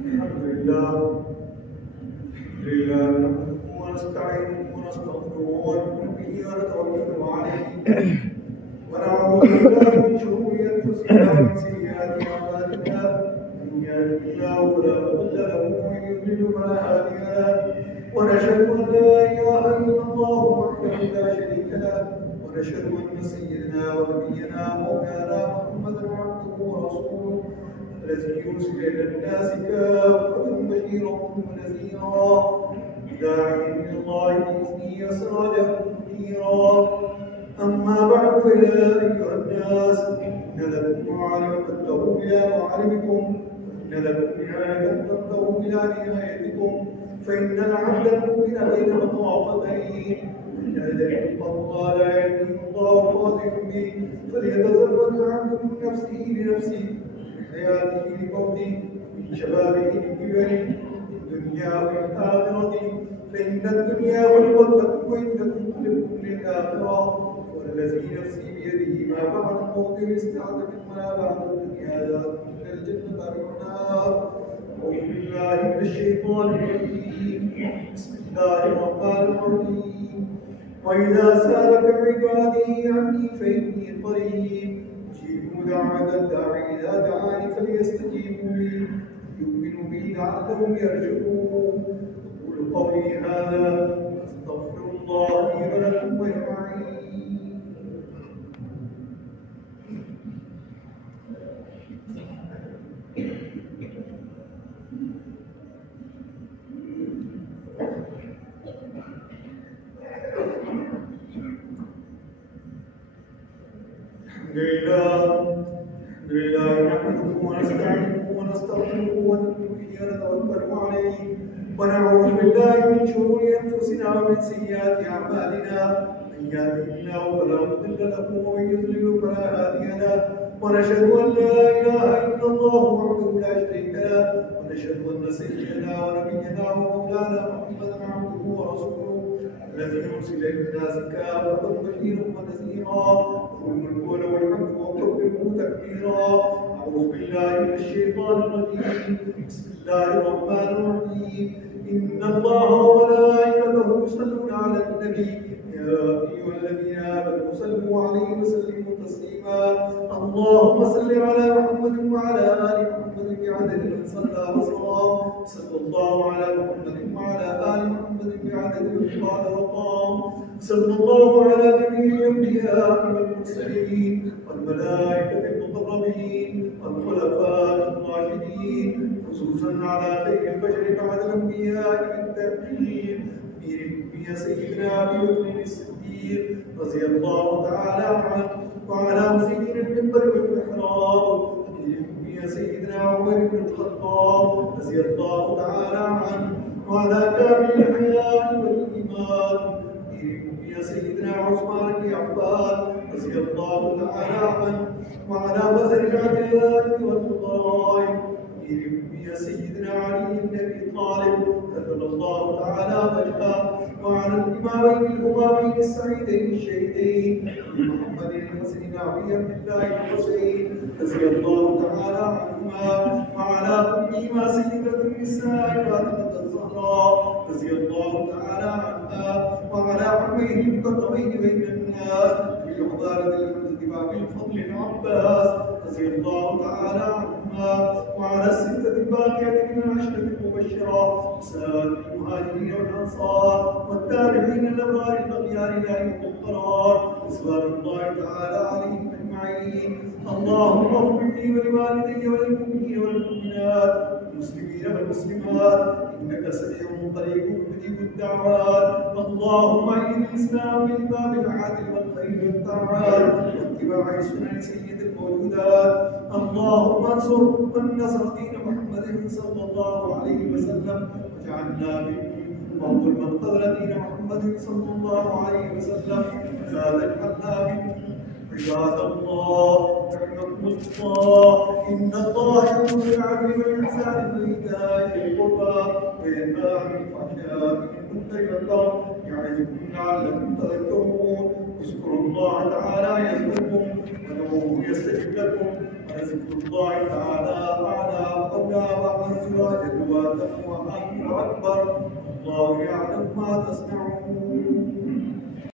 الحمد لله نحمده ونستعينه ونستغفره ونؤمن به ونتوكل عليه ونعوذ بالله من شرور انفسنا ومن سيئات اعمالنا من يهده الله فلا مضل له ومن يضلل فلا هادي له ونشهد ان لا اله الا الله وحده لا شريك له ونشهد ان سيدنا ونبينا مولانا محمدا عبده ورسوله الذي يرسل الى الناس كافه بشيرا ونذيرا داعيا الى الله باذنه وسراجا منيرا اما بعد فيا ايها الناس ان لكم معالم تبتغوا الى معالمكم وان لكم نهايه تبتغوا الى نهايتكم فان العبد المؤمن بين مخافتين ان ذلك الله لا يهديه الله قاصد به فليتزود العبد من نفسه لنفسه حياته لموته من شبابه لكبره الدنيا والآخرة فإن الدنيا والوقت وإنكم خلقتم للآخرة والذي نفسي بيده ما بعد الموت يستعد ولا بعد الدنيا لا من الجنة والنار أعوذ بالله من الشيطان الرجيم بسم الله الرحمن الرحيم وإذا سألك عبادي عني فإني قريب دعوة الداعي إذا دعاني فليستجيبوا لي يؤمنوا بي لعلهم يرجعون أقول قولي هذا أستغفر الله لي ولكم أجمعين. الحمد لله نحمده ونستعينه ونستغفره ونؤمن به ونتوكل عليه ونعوذ بالله من شرور انفسنا ومن سيئات اعمالنا من يهده الله فلا مضل له ومن يضلل فلا هادي له ونشهد ان لا اله الا الله وحده لا شريك له ونشهد ان سيدنا ونبينا ومولانا محمدا عبده ورسوله الذي يرسل الى الناس كافه بشيرا ونذيرا له الملك وله الحمد وكبره تكبيرا. اعوذ بالله من الشيطان الرجيم بسم الله الرحمن الرحيم ان الله وملائكته يصلون على النبي يا ايها الذين امنوا صلوا عليه وسلموا تسليما اللهم صل على محمد وعلى ال محمد بعدد من صلى وصام صلى الله على محمد وعلى ال محمد بعدد من قال وقام صلى الله على جميع الانبياء والمرسلين والملائكه المقربين والخلفاء الراشدين خصوصا على خير البشر بعد الانبياء بالترتيب يا سيدنا ابي بكر الصديق رضي الله تعالى عنه وعلى مسير المنبر والمحراب يا سيدنا عمر بن الخطاب رضي الله تعالى عنه وعلى كامل الحياء والايمان يا سيدنا عثمان بن عفان رضي الله تعالى عنه وعلى وزر العدالة والفضائل يا سيدنا علي بن ابي طالب كرم الله تعالى وجهه وعلى الامامين الامامين السعيدين الشهيدين محمد الحسن بن عبد الله الحسين رضي الله تعالى عنهما وعلى امهما سيدة النساء فاطمة الزهراء رضي الله تعالى عنها وعلى عميه المكرمين بين الناس بحضارة الانتباه بالفضل العباس رضي الله تعالى عنهما وعلى الستة الباقية من العشرة المبشرة سائر المهاجرين والأنصار والتابعين الأبرار الأخيار لا يوم القرار رضوان الله تعالى عليهم أجمعين. اللهم اغفر لي ولوالدي وللمؤمنين والمؤمنات والمسلمين والمسلمات إنك سميع قريب مجيب الدعوات. اللهم أعز الإسلام بالباب العادل والخير والطاعات واتباع سنن سيد الموجودات. اللهم انصر من نصر دين محمد صلى الله عليه وسلم واجعلنا منهم وانصر من قبل دين محمد صلى الله عليه وسلم لا تجعلنا منهم. عباد الله رحمكم الله ان الله يامر بالعدل والاحسان وايتاء ذي القربى وينهى عن الفحشاء والمنكر والبغي يعظكم لعلكم تذكرون اذكروا الله تعالى يذكركم ودعوه يستجب لكم ولذكر الله تعالى أعلى وأولى وأعز وأجل وأتم وأهم وأكبر. الله يعلم ما تصنعون.